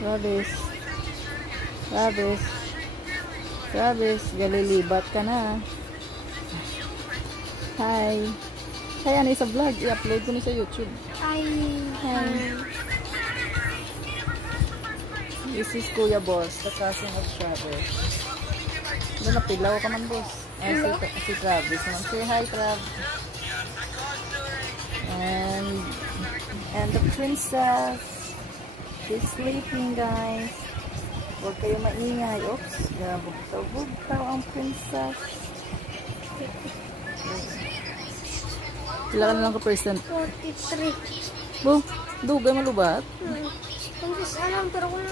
Travis. Travis. Travis, galilibat ka na. Hi. Hi, ano sa vlog? I-upload ko na sa YouTube. Hi. This is Kuya Boss, the cousin of Travis. Doon napilaw ka man, boss. Si Travis naman. Say hi, Trav. And the princess is sleeping, guys. Huwag kayo maingay. Oops, bugtaw ang princess. Kailangan na lang ka percent? 43. Bo, dugay malubat? Kung isa lang, pero kung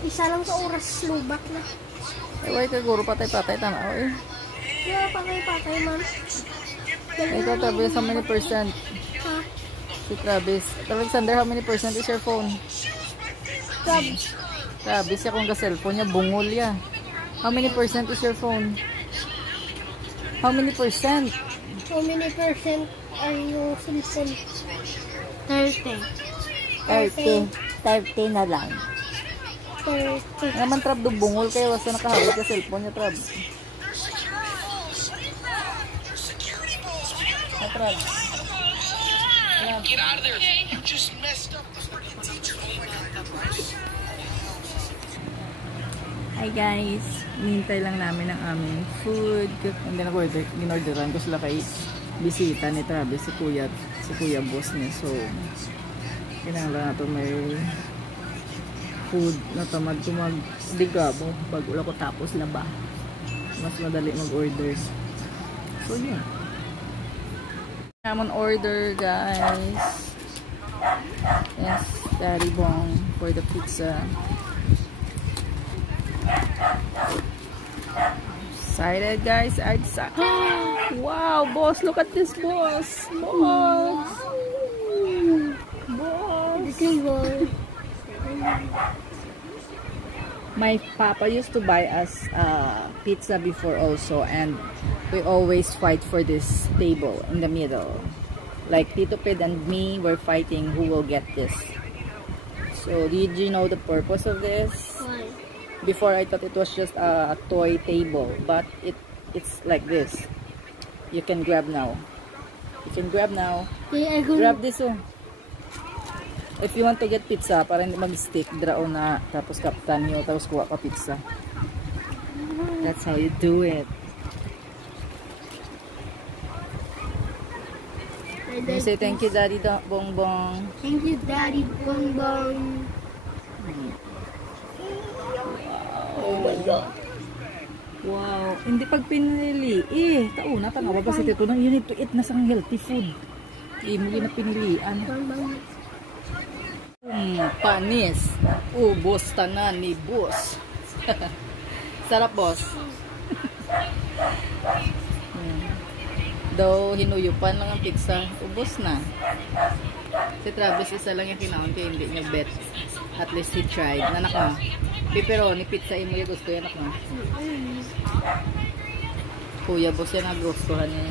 isa lang sa oras lubat na. Ay, kaguro patay-patay tanaw eh. Yeah, patay-patay man. Ikaw, Travis, how many percent? Ha? Si Travis. Alexander, how many percent is your phone? Travis, kung ka-cellphone niya, bungol ya. How many percent is your phone? How many percent? How many percent are you cellphone? 30. 30 na lang. 30. Naman, Trab, do bungol kayo. Basta nakahawag ka cellphone niya, Trab. Trab. Get out of there. You just messed up the freaking teacher. Oh my God. Hi guys. Nintay lang namin ang aming food. Hindi na ko ginorderan ko sila kay bisita ni Travis, si Kuya Boss niya. So, kailangan nato may food na tamad ko magdigabo pag wala ko tapos laba. Mas madali mag-order. So, yun. I'm on order, guys. Yes, Daddy Bong for the pizza. Excited, guys. Wow, boss, look at this, boss. Boss. Boss. My papa used to buy us pizza before also, and we always fight for this table in the middle. Like Tito Ped and me were fighting who will get this. So did you know the purpose of this? Why? Before I thought it was just a toy table, but it's like this. You can grab now. You can grab now. Yeah, Grab this oh. If you want to get pizza, para hindi mag-stick, draw na, tapos kaptan nyo, tapos kuha ka pizza. That's how you do it. You say thank you, Daddy Bongbong. Thank you, Daddy Bongbong. Oh my God. Wow. Hindi pag pinili. Tauna, tanawa ba si Tito nang you need to eat na sang healthy food. Hindi na pinilian. Panis. Ubos tanan ni boss. Sarap, boss. Though hinuyupan lang ang pizza, ubos na. Si Travis isa lang yung kinaon kaya hindi niya bet. At least he tried. Nanak na. Pepperoni pizza mo yung gusto yan, anak na. Kuya boss yan ang gustuhan niya.